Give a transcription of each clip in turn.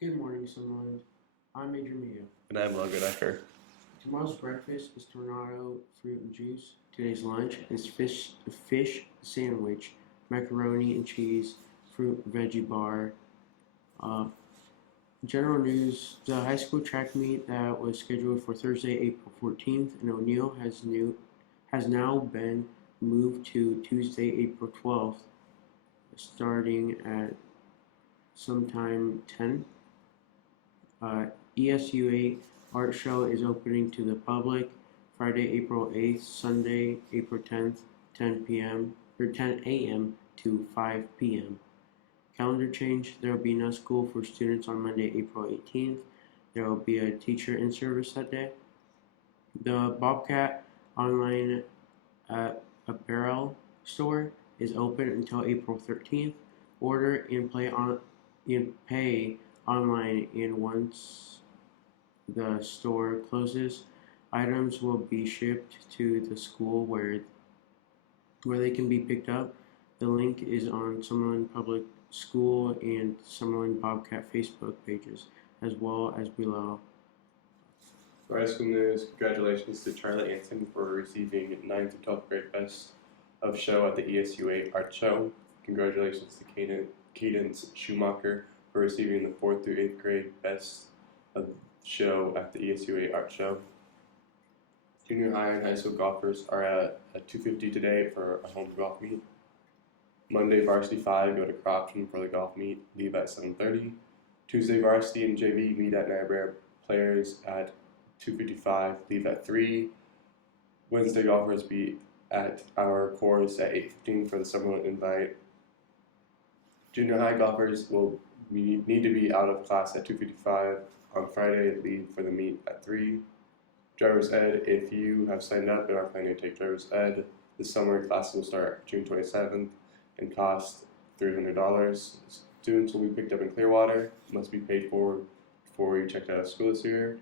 Good morning, Sunderland. I'm Major Mio. And I'm Logan Ecker. Tomorrow's breakfast is tornado fruit and juice. Today's lunch is fish sandwich, macaroni and cheese, fruit veggie bar. Uh, General news: the high school track meet that was scheduled for Thursday, April 14th in O'Neill has now been moved to Tuesday, April 12th, starting at sometime 10. ESUA Art Show is opening to the public Friday, April 8th, Sunday, April 10th, 10 p.m. or 10 a.m. to 5 p.m. Calendar change: there will be no school for students on Monday, April 18th. There will be a teacher in service that day. The Bobcat online apparel store is open until April 13th. Order and pay online, and once the store closes, items will be shipped to the school where they can be picked up. The link is on Summerlin Public School and Summerlin Bobcat Facebook pages, as well as below. For high school news, congratulations to Charlie Anson for receiving 9th to 12th grade Best of Show at the ESUA Art Show. Congratulations to Cadence Schumacher for receiving the 4th through 8th grade Best of Show at the ESUA Art Show. Junior high and high school golfers are at 2:50 today for a home golf meet. Monday, Varsity 5 go to Crofton for the golf meet, leave at 7:30. Tuesday, Varsity and JV meet at Niobrara Players at 2:55, leave at 3. Wednesday, golfers be at our course at 8:15 for the Summerlin Invite. Junior high golfers will need to be out of class at 2:55 on Friday, leave for the meet at 3. Driver's Ed: if you have signed up and are planning to take Driver's Ed, the summer class will start June 27th and cost $300. Students will be picked up in Clearwater, must be paid for before you checked out of school this year.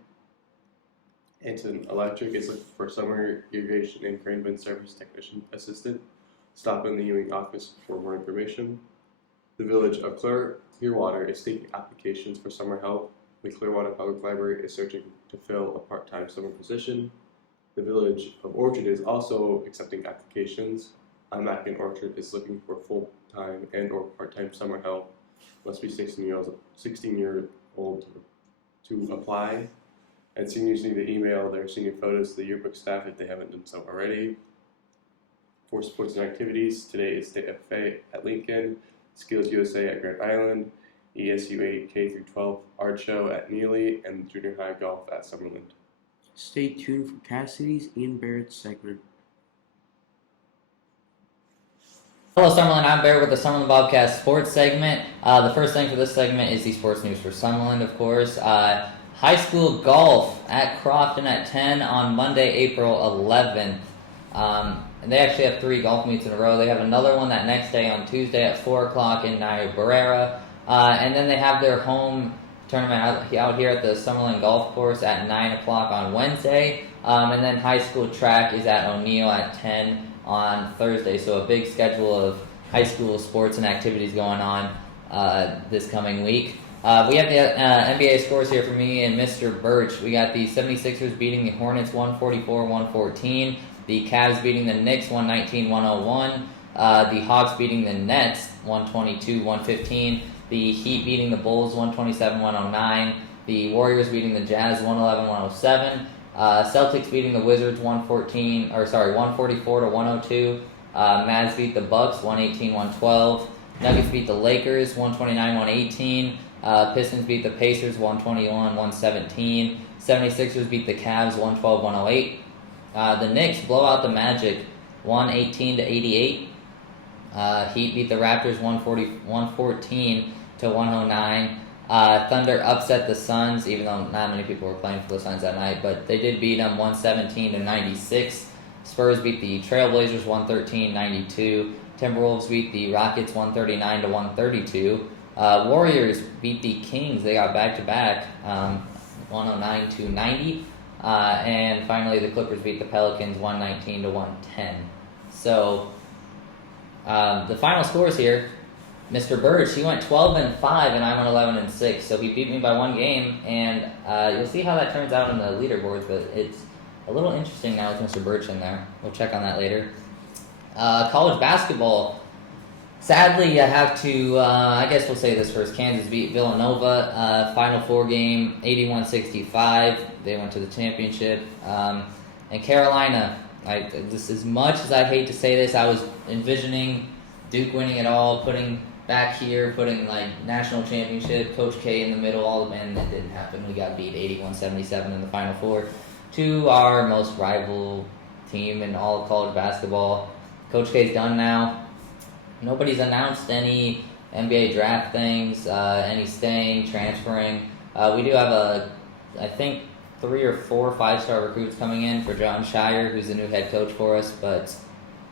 Anson Electric is looking for summer irrigation and crane bin service technician assistant. Stop in the Ewing office for more information. The Village of Clearwater is taking applications for summer help. The Clearwater Public Library is searching to fill a part-time summer position. The Village of Orchard is also accepting applications. IMAC Orchard is looking for full-time and or part-time summer help. Must be 16 years old to apply. And seniors need to email their senior photos to the yearbook staff if they haven't done so already. For sports and activities, today is State FA at Lincoln, Skills USA at Grand Island, ESUA K-12 Art Show at Neely, and Junior High Golf at Summerland. Stay tuned for Cassidy's Ian Barrett's segment. Hello Summerlin, I'm Barrett with the Summerlin Bobcat Sports segment. The first thing for this segment is the sports news for Summerlin, of course. High school golf at Crofton at 10 on Monday, April 11th. And they actually have 3 golf meets in a row. They have another one that next day on Tuesday at 4 o'clock in Niobrara. And then they have their home tournament out here at the Summerlin Golf Course at 9 o'clock on Wednesday. And then high school track is at O'Neill at 10 on Thursday. So a big schedule of high school sports and activities going on this coming week. We have the NBA scores here for me and Mr. Birch. We got the 76ers beating the Hornets 144-114. The Cavs beating the Knicks 119-101. The Hawks beating the Nets 122-115. The Heat beating the Bulls 127-109. The Warriors beating the Jazz 111-107. Celtics beating the Wizards 144-102. Mavs beat the Bucks 118-112. Nuggets beat the Lakers 129-118. Pistons beat the Pacers 121-117. 76ers beat the Cavs 112-108. The Knicks blow out the Magic 118-88. Heat beat the Raptors 114-109. Thunder upset the Suns, even though not many people were playing for the Suns that night, but they did beat them 117-96. Spurs beat the Trailblazers 113-92. Timberwolves beat the Rockets 139-132. Warriors beat the Kings. They got back-to-back 109-90. And finally, the Clippers beat the Pelicans 119-110. So the final scores here Mr. Birch, he went 12-5, and I went 11-6. So he beat me by one game, and you'll see how that turns out in the leaderboards. But it's a little interesting now with Mr. Birch in there. We'll check on that later. College basketball. Sadly, I have to. I guess we'll say this first. Kansas beat Villanova. Final four game, 81-65. They went to the championship. And Carolina. This, as much as I hate to say this, I was envisioning Duke winning it all, putting like national championship, Coach K in the middle, and that didn't happen. We got beat 81-77 in the Final Four to our most rival team in all of college basketball. Coach K's done now. Nobody's announced any NBA draft things, any staying, transferring. We do have I think 3 or 4 5-star recruits coming in for John Shire, who's the new head coach for us, but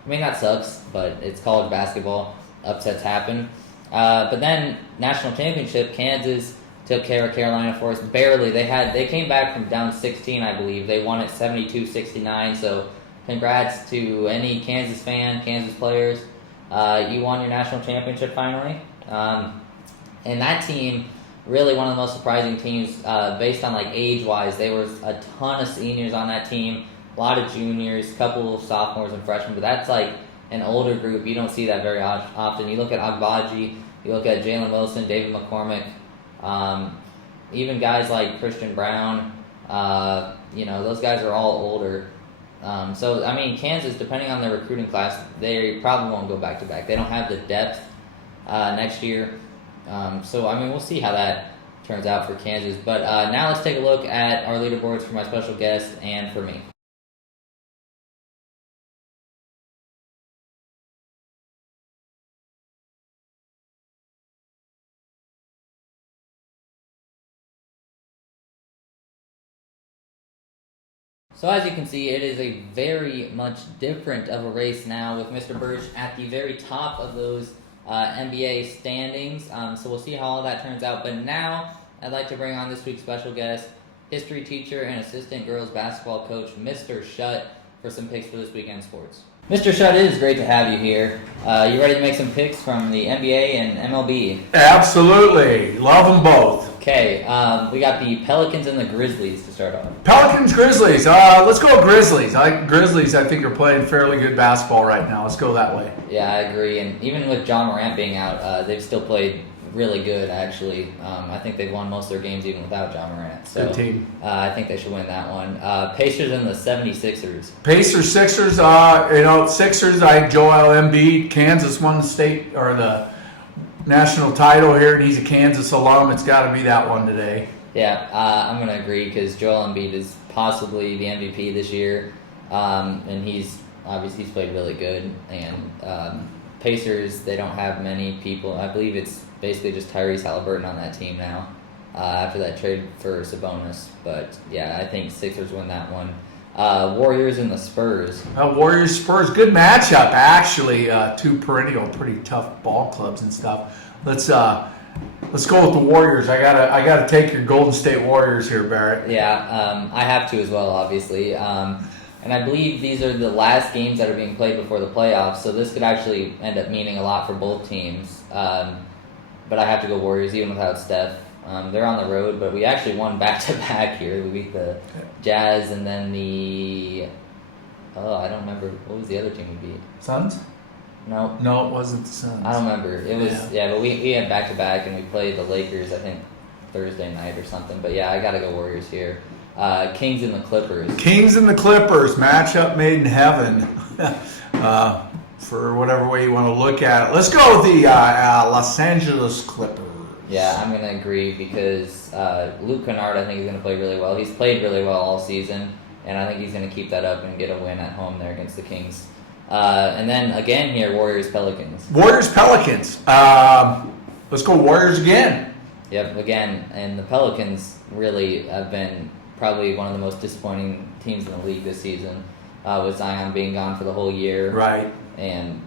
I mean, that sucks, but it's college basketball. Upsets happen. But then, national championship, Kansas took care of Carolina for us. Barely. They came back from down 16, I believe. They won it 72-69. So, congrats to any Kansas fan, Kansas players. You won your national championship finally. And that team, really one of the most surprising teams based on like age-wise. There was a ton of seniors on that team. A lot of juniors, a couple of sophomores and freshmen, but that's like an older group. You don't see that very often. You look at Agbaji, you look at Jalen Wilson, David McCormick, even guys like Christian Brown. Those guys are all older. So, I mean, Kansas, depending on their recruiting class, they probably won't go back-to-back. They don't have the depth next year. So, I mean, we'll see how that turns out for Kansas. But now let's take a look at our leaderboards for my special guest and for me. So as you can see, it is a very much different of a race now with Mr. Birch at the very top of those NBA standings. So we'll see how all that turns out. But now I'd like to bring on this week's special guest, history teacher and assistant girls basketball coach, Mr. Shutt, for some picks for this weekend sports. Mr. Shutt, it is great to have you here. You ready to make some picks from the NBA and MLB? Absolutely. Love them both. Okay, we got the Pelicans and the Grizzlies to start off. Pelicans, Grizzlies. Let's go with Grizzlies. Grizzlies, I think, are playing fairly good basketball right now. Let's go that way. Yeah, I agree. And even with John Morant being out, they've still played really good, actually. I think they've won most of their games even without John Morant. So, good team. I think they should win that one. Pacers and the 76ers. Pacers, Sixers. Sixers, I think Joel Embiid. Kansas won the state or the national title here, and he's a Kansas alum. It's got to be that one today. Yeah, I'm going to agree because Joel Embiid is possibly the MVP this year, and he's played really good. And Pacers, they don't have many people. I believe it's basically just Tyrese Halliburton on that team now after that trade for Sabonis. But yeah, I think Sixers win that one. Warriors and the Spurs. Warriors, Spurs, good matchup actually. Two perennial, pretty tough ball clubs and stuff. Let's go with the Warriors. I gotta take your Golden State Warriors here, Barrett. Yeah, I have to as well, obviously. And I believe these are the last games that are being played before the playoffs, so this could actually end up meaning a lot for both teams. But I have to go Warriors even without Steph. They're on the road, but we actually won back-to-back here. We beat the Jazz and then I don't remember. What was the other team we beat? Suns? No, it wasn't the Suns. I don't remember. It was, but we had back-to-back, and we played the Lakers, I think, Thursday night or something. But yeah, I got to go Warriors here. Kings and the Clippers. Kings and the Clippers, matchup made in heaven. For whatever way you want to look at it. Let's go with the Los Angeles Clippers. Yeah, I'm going to agree because Luke Kennard, I think, is going to play really well. He's played really well all season, and I think he's going to keep that up and get a win at home there against the Kings. And then, again here, Warriors-Pelicans. Warriors-Pelicans. Let's go Warriors again. Yep, again. And the Pelicans really have been probably one of the most disappointing teams in the league this season, with Zion being gone for the whole year. Right. And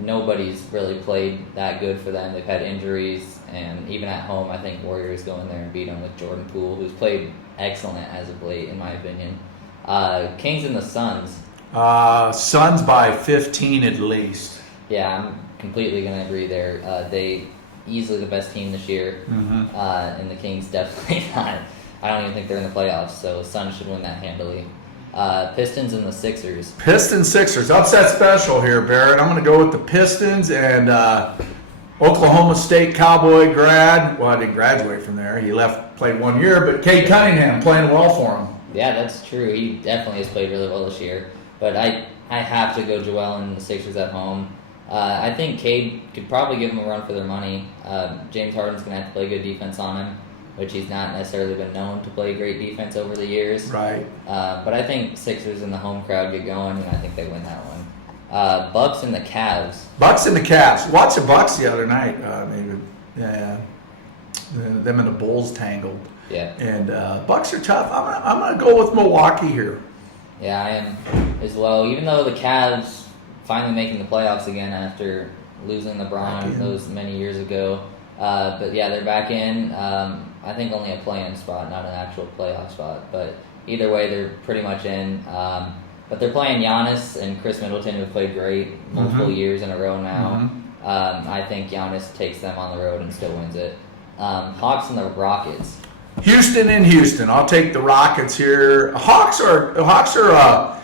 nobody's really played that good for them. They've had injuries, and even at home, I think Warriors go in there and beat them with Jordan Poole, who's played excellent as of late, in my opinion. Kings and the Suns. Suns by 15 at least. Yeah, I'm completely going to agree there. They easily the best team this year, Mm-hmm. and the Kings definitely not. I don't even think they're in the playoffs, so Suns should win that handily. Pistons and the Sixers. Pistons Sixers upset special here, Barrett. I'm going to go with the Pistons and Oklahoma State Cowboy grad. Well, I didn't graduate from there. He played 1 year, but Cade Cunningham playing well for him. Yeah, that's true. He definitely has played really well this year. But I have to go Joel and the Sixers at home. I think Cade could probably give them a run for their money. James Harden's going to have to play good defense on him, which he's not necessarily been known to play great defense over the years. Right. But I think Sixers and the home crowd get going, and I think they win that one. Bucks and the Cavs. Bucks and the Cavs. Watched the Bucks the other night. Them and the Bulls tangled. Yeah. And Bucks are tough. I'm gonna go with Milwaukee here. Yeah, I am as well. Even though the Cavs finally making the playoffs again after losing Back LeBron in. those many years ago. But yeah, they're back in. I think only a play-in spot, not an actual playoff spot. But either way, they're pretty much in. But they're playing Giannis and Chris Middleton, who have played great multiple years in a row now. I think Giannis takes them on the road and still wins it. Hawks and the Rockets. Houston in Houston. I'll take the Rockets here. Hawks are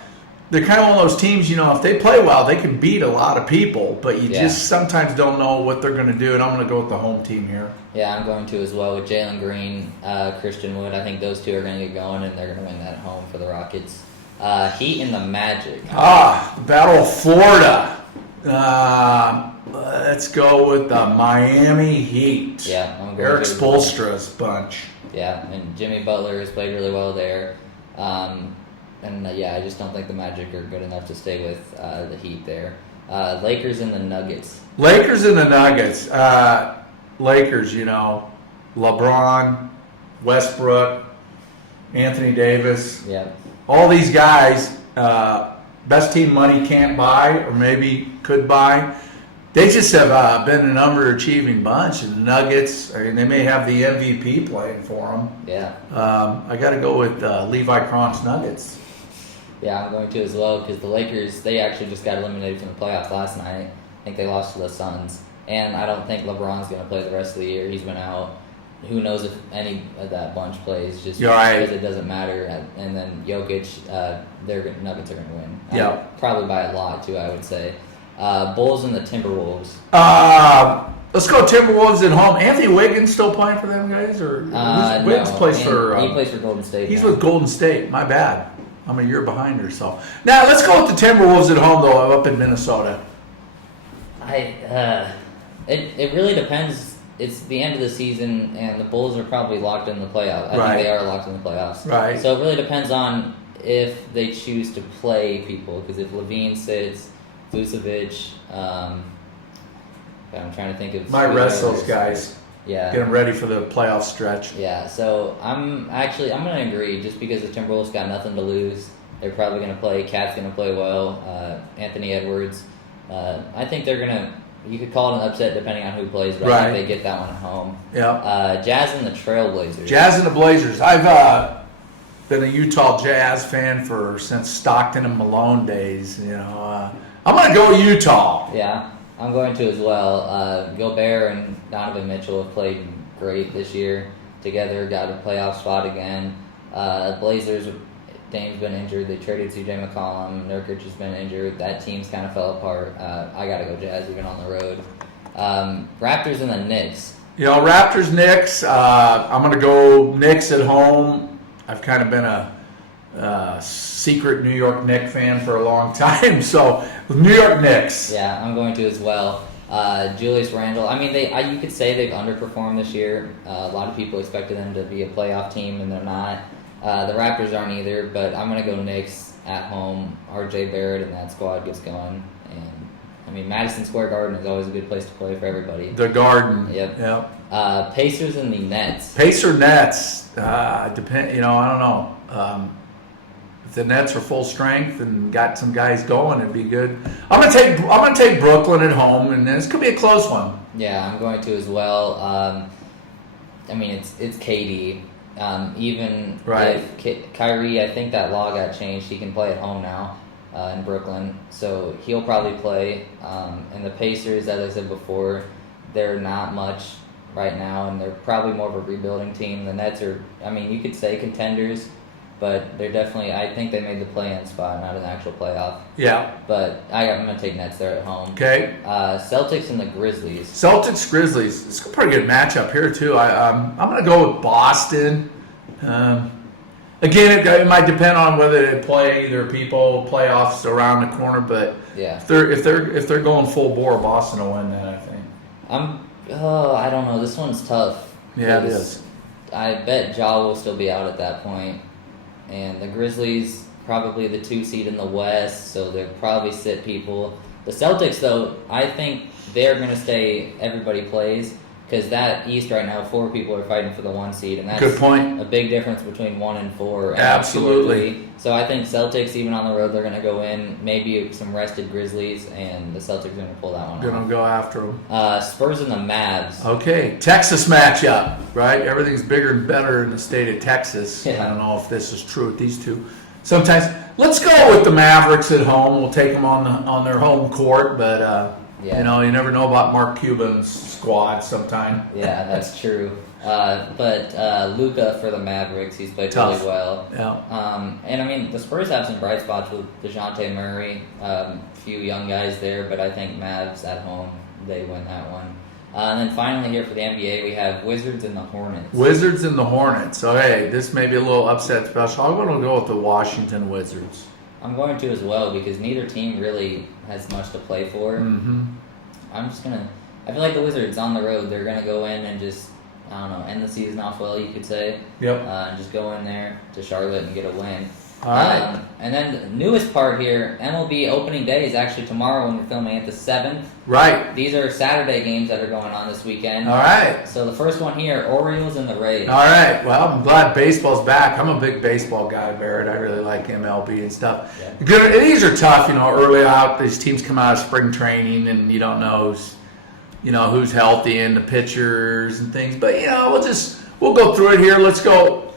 they're kind of one of those teams, if they play well, they can beat a lot of people, but you just sometimes don't know what they're going to do, and I'm going to go with the home team here. Yeah, I'm going to as well with Jalen Green, Christian Wood. I think those two are going to get going, and they're going to win that at home for the Rockets. Heat and the Magic. The Battle of Florida. Let's go with the Miami Heat. Yeah, I'm going Eric to. Spoelstra's bunch. Yeah, and Jimmy Butler has played really well there. I just don't think the Magic are good enough to stay with the Heat there. Lakers and the Nuggets. Lakers and the Nuggets. Lakers, LeBron, Westbrook, Anthony Davis. Yeah. All these guys, best team money can't buy or maybe could buy. They just have been an underachieving bunch. And the Nuggets, they may have the MVP playing for them. Yeah. I got to go with Levi Kronk's Nuggets. Yeah, I'm going to as well because the Lakers, they actually just got eliminated from the playoffs last night. I think they lost to the Suns. And I don't think LeBron's going to play the rest of the year. He's been out. Who knows if any of that bunch plays, just You're right. because it doesn't matter. And then Jokic, Nuggets are going to win. Yeah. Probably by a lot, too, I would say. Bulls and the Timberwolves. Let's go Timberwolves at home. Anthony Wiggins still playing for them guys? Or Wiggins No. plays And for... he plays for Golden State He's now. with Golden State. My bad. I'm a year behind her. So now let's go with the Timberwolves at home, though, up in Minnesota. It really depends. It's the end of the season, and the Bulls are probably locked in the playoffs. I Right. think they are locked in the playoffs. Right. So it really depends on if they choose to play people. Because if Levine sits, Vucevic, I'm trying to think of. Might rest others. those guys. Yeah. Get them ready for the playoff stretch. Yeah, so I'm going to agree just because the Timberwolves got nothing to lose. They're probably going to play. Cat's going to play well. Anthony Edwards. I think they're going to, you could call it an upset depending on who plays, but I Right. think they get that one at home. Yeah. Jazz and the Trailblazers. Jazz and the Blazers. I've been a Utah Jazz fan since Stockton and Malone days. I'm going to go Utah. Yeah, I'm going to as well. Gobert and Donovan Mitchell have played great this year together, got a playoff spot again. Blazers, Dame's been injured. They traded CJ McCollum. Nurkic has been injured. That team's kind of fell apart. I got to go Jazz even on the road. Raptors and the Knicks. Raptors, Knicks. I'm going to go Knicks at home. I've kind of been a secret New York Knicks fan for a long time. So, New York Knicks. Yeah, I'm going to as well. Julius Randle. I mean, you could say they've underperformed this year. A lot of people expected them to be a playoff team, and they're not. The Raptors aren't either, but I'm going to go Knicks at home. RJ Barrett and that squad gets going. And, I mean, Madison Square Garden is always a good place to play for everybody. The Garden. Yep. Pacers and the Nets. Pacer Nets. I don't know. If the Nets are full strength and got some guys going, it'd be good. I'm gonna take Brooklyn at home, and this could be a close one. Yeah, I'm going to as well. I mean, it's KD. Even Right. if Kyrie, I think that law got changed. He can play at home now in Brooklyn, so he'll probably play. And the Pacers, as I said before, they're not much right now, and they're probably more of a rebuilding team. The Nets are, I mean, you could say contenders, but they're definitely, I think they made the play-in spot, not an actual playoff. Yeah. But I'm going to take Nets there at home. Okay. Celtics and the Grizzlies. Celtics, Grizzlies. It's a pretty good matchup here too. I'm going to go with Boston. Again, it might depend on whether they play either people playoffs around the corner, but Yeah. if they're going full bore, Boston will win that. I think. I don't know. This one's tough. Yeah, it 'cause is. I bet Ja will still be out at that point. And the Grizzlies, probably the 2 seed in the West, so they'll probably sit people. The Celtics, though, I think they're going to stay everybody plays, because that East right now, 4 people are fighting for the 1 seed, and that's Good point. a big difference between 1 and 4. And Absolutely. 2 or 3. So I think Celtics, even on the road, they're going to go in, maybe some rested Grizzlies, and the Celtics are going to pull that one Gonna off. go after them. Spurs and the Mavs. Okay, Texas matchup, right? Everything's bigger and better in the state of Texas. Yeah. I don't know if this is true with these two. Sometimes, let's go with the Mavericks at home. We'll take them on their home court, but Yeah. you never know about Mark Cuban's squad sometime. Yeah, that's true. But Luka for the Mavericks, he's played Tough. really well. Yeah. And I mean, the Spurs have some bright spots with DeJounte Murray, a few young guys there, but I think Mavs at home, they win that one. And then finally here for the NBA, we have Wizards and the Hornets. Wizards and the Hornets. Okay, this may be a little upset special. I'm going to go with the Washington Wizards. I'm going to as well, because neither team really has much to play for. Mm-hmm. I feel like the Wizards on the road, they're going to go in and just, I don't know, end the season off well, you could say. Yep. And just go in there to Charlotte and get a win. All right. And then the newest part here, MLB opening day is actually tomorrow when we're filming it, the 7th. Right. These are Saturday games that are going on this weekend. All right. So the first one here, Orioles and the Rays. All right. Well, I'm glad baseball's back. I'm a big baseball guy, Barrett. I really like MLB and stuff. Yeah. Good. These are tough, early out. These teams come out of spring training, and you don't know who's healthy and the pitchers and things. But we'll go through it here. Let's go.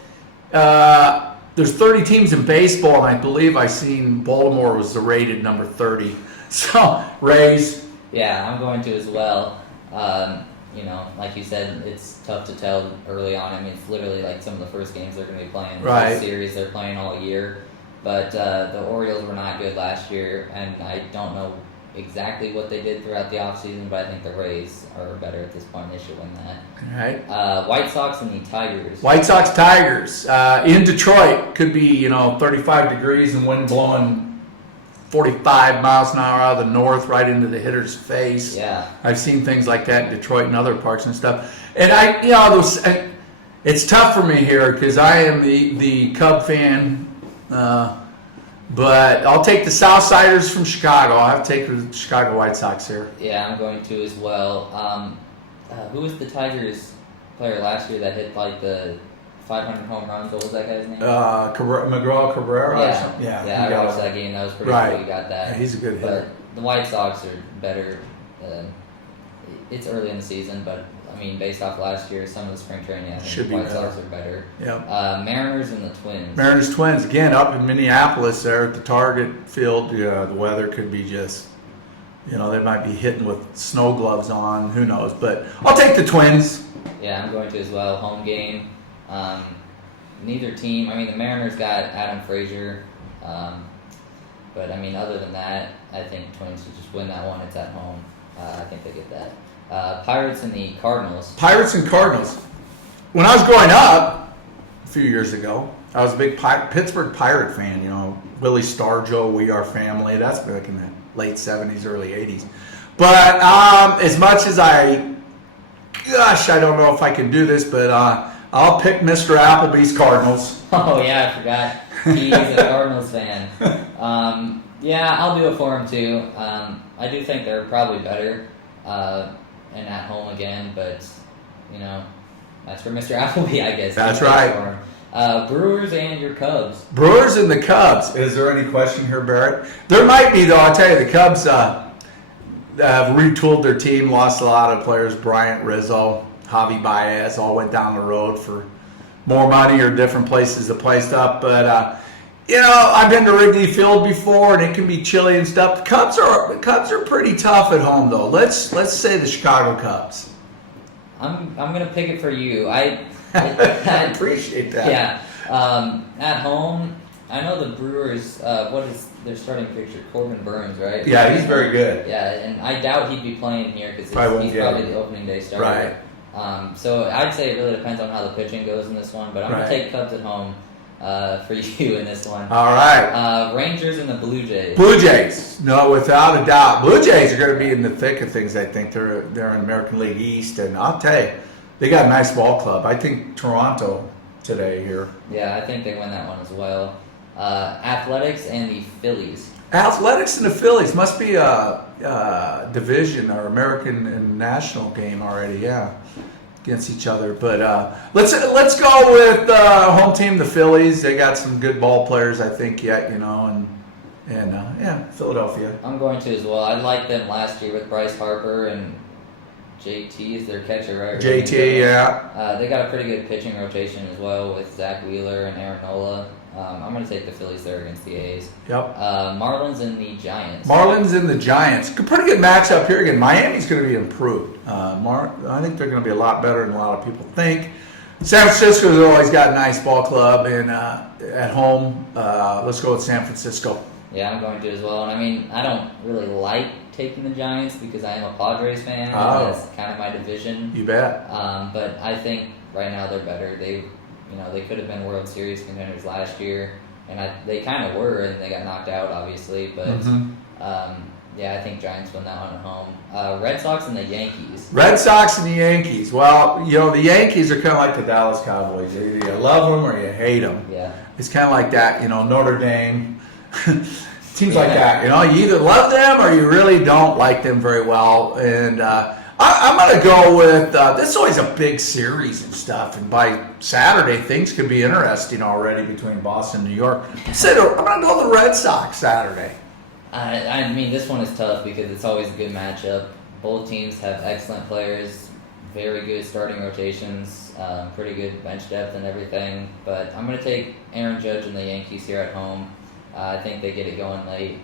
There's 30 teams in baseball, and I believe I seen Baltimore was the rated number 30. So Rays. Yeah, I'm going to as well. Like you said, it's tough to tell early on. I mean, it's literally like some of the first games they're going to be playing. It's Right. a series they're playing all year. But the Orioles were not good last year, and I don't know exactly what they did throughout the offseason, but I think the Rays are better at this point. They should win that. All right. White Sox and the Tigers. White Sox Tigers in Detroit could be 35 degrees and wind blowing 45 miles an hour out of the north right into the hitter's face. Yeah. I've seen things like that in Detroit and other parks and stuff. And it's tough for me here because I am the Cub fan, but I'll take the Southsiders from Chicago. I'll have to take the Chicago White Sox here. Yeah, I'm going to as well. Who was the Tigers player last year that hit like the 500 home runs? What was that guy's name? Miguel Cabrera. Or Yeah, something? Yeah. I he got watched it. that game. That was pretty Right. cool. You got that. Yeah, he's a good hitter. But the White Sox are better. It's early in the season, but I mean, based off last year, some of the spring training, I think Should the be White better. Sox are better. Yep. Mariners and the Twins. Mariners Twins again up in Minneapolis there at the Target Field. The weather could be just, they might be hitting with snow gloves on. Who knows? But I'll take the Twins. Yeah, I'm going to as well. Home game. Neither team. I mean, the Mariners got Adam Frazier, but I mean, other than that, I think Twins should just win that one. It's at home. I think they get that. Pirates and the Cardinals. Pirates and Cardinals. When I was growing up a few years ago, I was a big Pittsburgh Pirate fan. Willie Stargell, We Are Family. That's back in the late 70s, early 80s. But as much as I don't know if I can do this, but I'll pick Mr. Applebee's Cardinals. Oh yeah, I forgot. He's a Cardinals fan. Yeah, I'll do it for him too. I do think they're probably better and at home again, but that's for Mr. Appleby, I guess. That's He's right. for him. Brewers and your Cubs. Brewers and the Cubs. Is there any question here, Barrett? There might be, though. I'll tell you, the Cubs have retooled their team, lost a lot of players. Bryant, Rizzo, Javi Baez all went down the road for more money or different places to play stuff. But, I've been to Wrigley Field before, and it can be chilly and stuff. The Cubs are pretty tough at home, though. Let's say the Chicago Cubs. I'm gonna pick it for you. I appreciate that. Yeah. At home, I know the Brewers. What is their starting pitcher? Corbin Burns, right? Yeah, he's very good. Yeah, and I doubt he'd be playing here because he's Probably probably the opening day starter. Right. So I'd say it really depends on how the pitching goes in this one, but I'm Right. gonna take Cubs at home for you in this one. All right. Rangers and the Blue Jays. Blue Jays, no, without a doubt. Blue Jays are going to be in the thick of things. I think they're in American League East, and I'll tell you, they got a nice ball club. I think Toronto today here. Yeah, I think they win that one as well. Athletics and the Phillies. Athletics and the Phillies must be a division or American and national game already. Yeah, against each other. But let's go with home team, the Phillies. They got some good ball players, I think, yet. And yeah, Philadelphia. I'm going to as well. I liked them last year with Bryce Harper and JT is their catcher, right? JT, yeah. They got a pretty good pitching rotation as well with Zach Wheeler and Aaron Nola. I'm going to take the Phillies there against the A's. Yep. Marlins and the Giants. Marlins and the Giants. Pretty good matchup here again. Miami's going to be improved. I think they're going to be a lot better than a lot of people think. San Francisco's always got a nice ball club, and at home, let's go with San Francisco. Yeah, I'm going to as well. And I mean, I don't really like taking the Giants because I am a Padres fan. Oh. And that's kind of my division. You bet. But I think right now they're better. They could have been World Series contenders last year, and they kind of were, and they got knocked out, obviously. But yeah, I think Giants win that one at home. Red Sox and the Yankees. Red Sox and the Yankees. Well, the Yankees are kind of like the Dallas Cowboys. Either you love them or you hate them. Yeah. It's kind of like that, Notre Dame. Teams like that. You either love them or you really don't like them very well. And I'm going to go with this is always a big series and stuff. And by Saturday, things could be interesting already between Boston and New York. I'm going to go with the Red Sox Saturday. I mean, this one is tough because it's always a good matchup. Both teams have excellent players, very good starting rotations, pretty good bench depth and everything. But I'm going to take Aaron Judge and the Yankees here at home. I think they get it going late,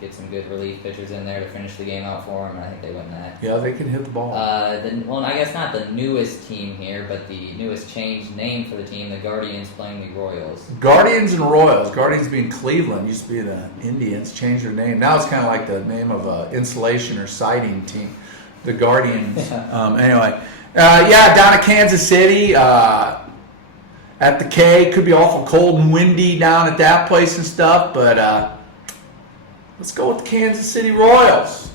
get some good relief pitchers in there to finish the game out for them, and I think they win that. Yeah, they can hit the ball. Well, I guess not the newest team here, but the newest changed name for the team, the Guardians playing the Royals. Guardians and Royals. Guardians being Cleveland, used to be the Indians, changed their name. Now it's kind of like the name of an insulation or siding team, the Guardians. Anyway, down at Kansas City, at the K, could be awful cold and windy down at that place and stuff, but let's go with the Kansas City Royals.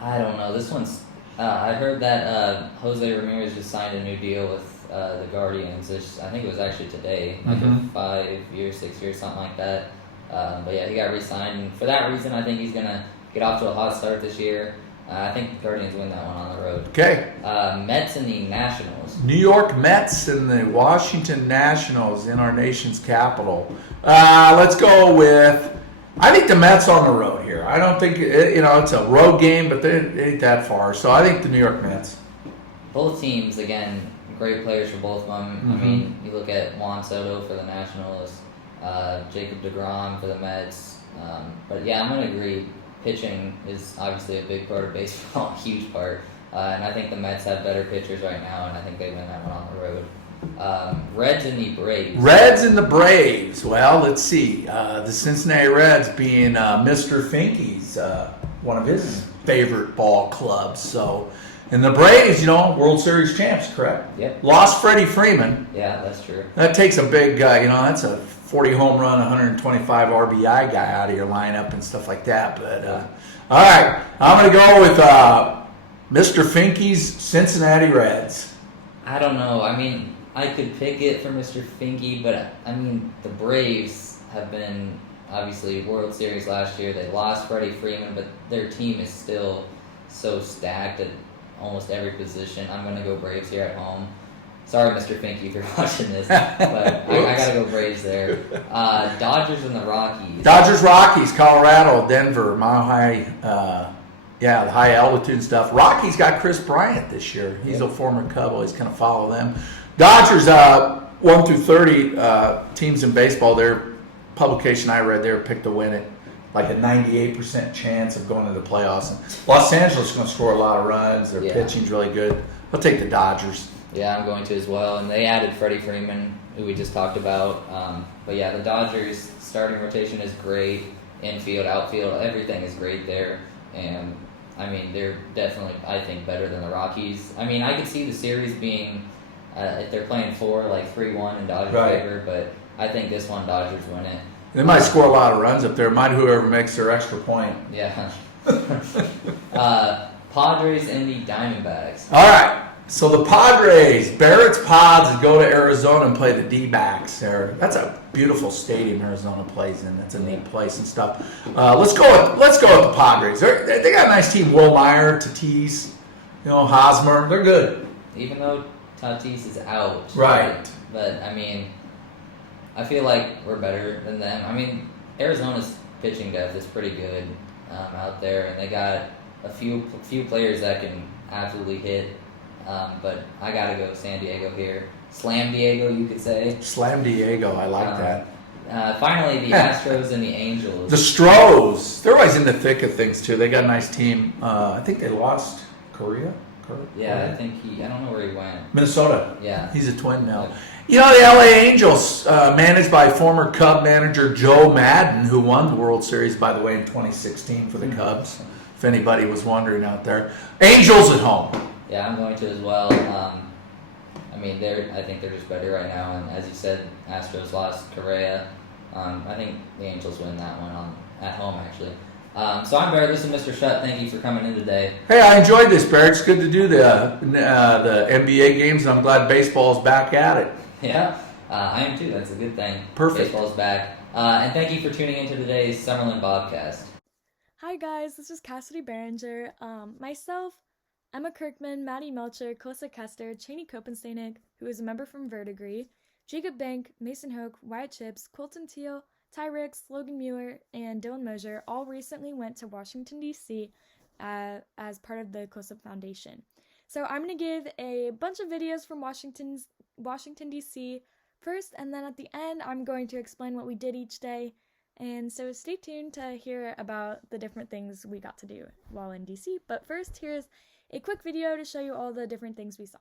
I don't know. This one's. I heard that Jose Ramirez just signed a new deal with the Guardians. I think it was actually today, like a 5 year, 6 years, something like that. But yeah, he got re-signed, and for that reason, I think he's gonna get off to a hot start this year. I think the Guardians win that one on the road. Okay. Mets and the Nationals. New York Mets and the Washington Nationals in our nation's capital. Let's go with. I think the Mets on the road here. I don't think it's a road game, but they ain't that far. So I think the New York Mets. Both teams, again, great players for both of them. I mean, you look at Juan Soto for the Nationals, Jacob deGrom for the Mets. But yeah, I'm going to agree. Pitching is obviously a big part of baseball, a huge part. And I think the Mets have better pitchers right now, and I think they win that one on the road. Reds and the Braves. Reds and the Braves. Well, let's see. The Cincinnati Reds being Mr. Finke's one of his favorite ball clubs. So, and the Braves, World Series champs, correct? Yep. Lost Freddie Freeman. Yeah, that's true. That takes a big, that's a 40 home run, 125 RBI guy out of your lineup and stuff like that. But all right, I'm going to go with Mr. Finke's Cincinnati Reds. I don't know. I mean, I could pick it for Mr. Finke, but I mean, the Braves have been obviously World Series last year. They lost Freddie Freeman, but their team is still so stacked at almost every position. I'm going to go Braves here at home. Sorry, Mr. Finke, if you're watching this, but I got to go Braves there. Dodgers and the Rockies. Dodgers, Rockies, Colorado, Denver, Mile High, the high altitude and stuff. Rockies got Chris Bryant this year. He's a former Cub. Always kind of follow them. Dodgers, 1 through 30 teams in baseball. They're publication I read, they were picked to win it. Like a 98% chance of going to the playoffs. And Los Angeles is going to score a lot of runs. Their pitching's really good. I'll take the Dodgers. Yeah, I'm going to as well. And they added Freddie Freeman, who we just talked about. But yeah, the Dodgers starting rotation is great. Infield, outfield, everything is great there. And I mean, they're definitely, I think, better than the Rockies. I mean, I could see the series being, if they're playing 3-1 in Dodgers' favor, but I think this one Dodgers win it. They might score a lot of runs up there. Might whoever makes their extra point. Yeah. Padres and the Diamondbacks. All right. So the Padres, Barrett's Pods, go to Arizona and play the D-backs there. That's a beautiful stadium Arizona plays in. That's a neat place and stuff. Let's go with the Padres. They got a nice team. Will Meyer, Tatis, Hosmer. They're good. Even though Tatis is out. Right. But I mean, I feel like we're better than them. I mean, Arizona's pitching depth is pretty good out there, and they got a few players that can absolutely hit. But I gotta go San Diego here. Slam Diego, you could say. Slam Diego, I like that. Finally, the Astros and the Angels. The Stros, they're always in the thick of things too. They got a nice team. I think they lost Korea. Yeah, I think I don't know where he went. Minnesota. Yeah. He's a Twin now. The LA Angels, managed by former Cub manager Joe Madden, who won the World Series, by the way, in 2016 for the Cubs, if anybody was wondering out there. Angels at home. Yeah, I'm going to as well. I mean, I think they're just better right now, and as you said, Astros lost Correa. I think the Angels win that one at home, actually. So I'm Barrett. This is Mr. Shutt. Thank you for coming in today. Hey, I enjoyed this, Barrett. It's good to do the NBA games, and I'm glad baseball's back at it. Yeah, I am too. That's a good thing. Perfect. Baseball's back. And thank you for tuning into today's Summerlin Bobcast. Hi guys, this is Cassidy Behringer. Myself, Emma Kirkman, Maddie Melcher, Kosa Kester, Cheney Kopenstainig, who is a member from Verdigree, Jacob Bank, Mason Hoke, Wyatt Chips, Colton Teal, Ty Ricks, Logan Mueller, and Dylan Mosier all recently went to Washington, D.C. As part of the Close-Up Foundation. So I'm going to give a bunch of videos from Washington, D.C. first, and then at the end I'm going to explain what we did each day. And so stay tuned to hear about the different things we got to do while in D.C. But first, here's a quick video to show you all the different things we saw.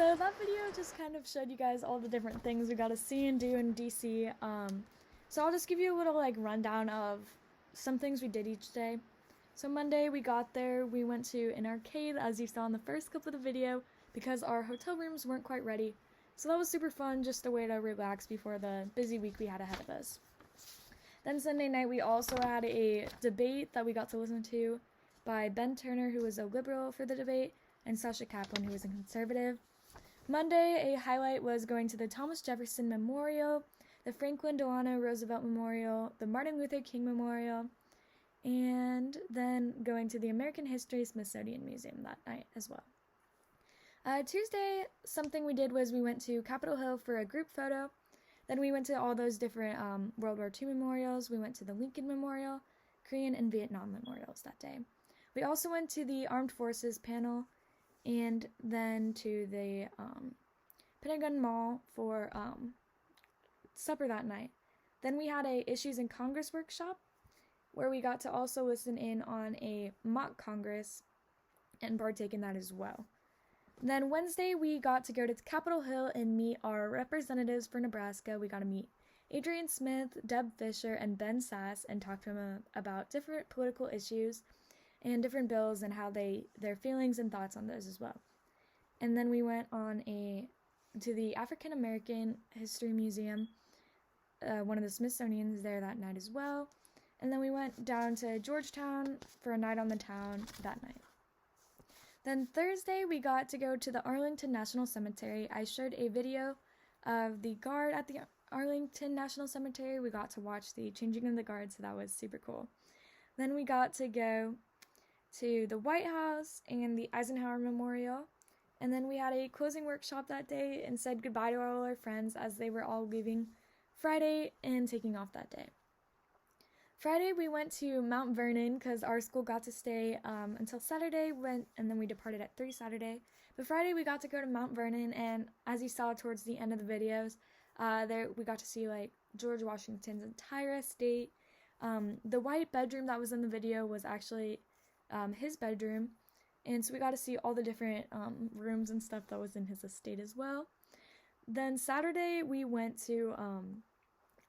So that video just kind of showed you guys all the different things we got to see and do in DC. So I'll just give you a little like rundown of some things we did each day. So Monday we got there, we went to an arcade as you saw in the first clip of the video because our hotel rooms weren't quite ready. So that was super fun, just a way to relax before the busy week we had ahead of us. Then Sunday night we also had a debate that we got to listen to by Ben Turner, who was a liberal for the debate, and Sasha Kaplan, who was a conservative. Monday, a highlight was going to the Thomas Jefferson Memorial, the Franklin Delano Roosevelt Memorial, the Martin Luther King Memorial, and then going to the American History Smithsonian Museum that night as well. Tuesday, something we did was we went to Capitol Hill for a group photo. Then we went to all those different World War II memorials. We went to the Lincoln Memorial, Korean and Vietnam memorials that day. We also went to the Armed Forces panel and then to the Pentagon Mall for supper that night. Then we had a Issues in Congress workshop where we got to also listen in on a mock Congress and partake in that as well. Then Wednesday, we got to go to Capitol Hill and meet our representatives for Nebraska. We got to meet Adrian Smith, Deb Fisher, and Ben Sass and talk to them about different political issues and different bills and how their feelings and thoughts on those as well. And then we went on to the African American History Museum, one of the Smithsonian's there that night as well. And then we went down to Georgetown for a night on the town that night. Then Thursday, we got to go to the Arlington National Cemetery. I showed a video of the guard at the Arlington National Cemetery. We got to watch the changing of the guard, so that was super cool. Then we got to go to the White House and the Eisenhower Memorial. And then we had a closing workshop that day and said goodbye to all our friends as they were all leaving Friday and taking off that day. Friday, we went to Mount Vernon because our school got to stay until Saturday, and then we departed at 3 Saturday. But Friday, we got to go to Mount Vernon, and as you saw towards the end of the videos, there we got to see like George Washington's entire estate. The white bedroom that was in the video was actually his bedroom, and so we got to see all the different rooms and stuff that was in his estate as well. Then Saturday, we went to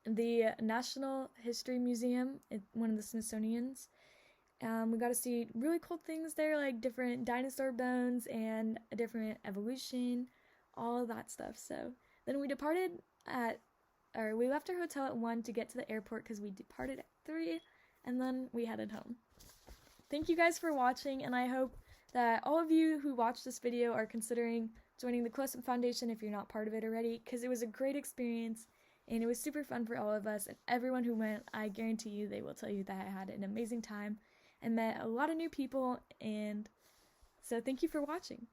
the National History Museum, one of the Smithsonian's. We got to see really cool things there, like different dinosaur bones and a different evolution, all of that stuff. So then we we left our hotel at 1 to get to the airport because we departed at 3, and then we headed home. Thank you guys for watching, and I hope that all of you who watched this video are considering joining the Close Up Foundation if you're not part of it already, because it was a great experience. And it was super fun for all of us, and everyone who went, I guarantee you they will tell you that I had an amazing time and met a lot of new people, and so thank you for watching.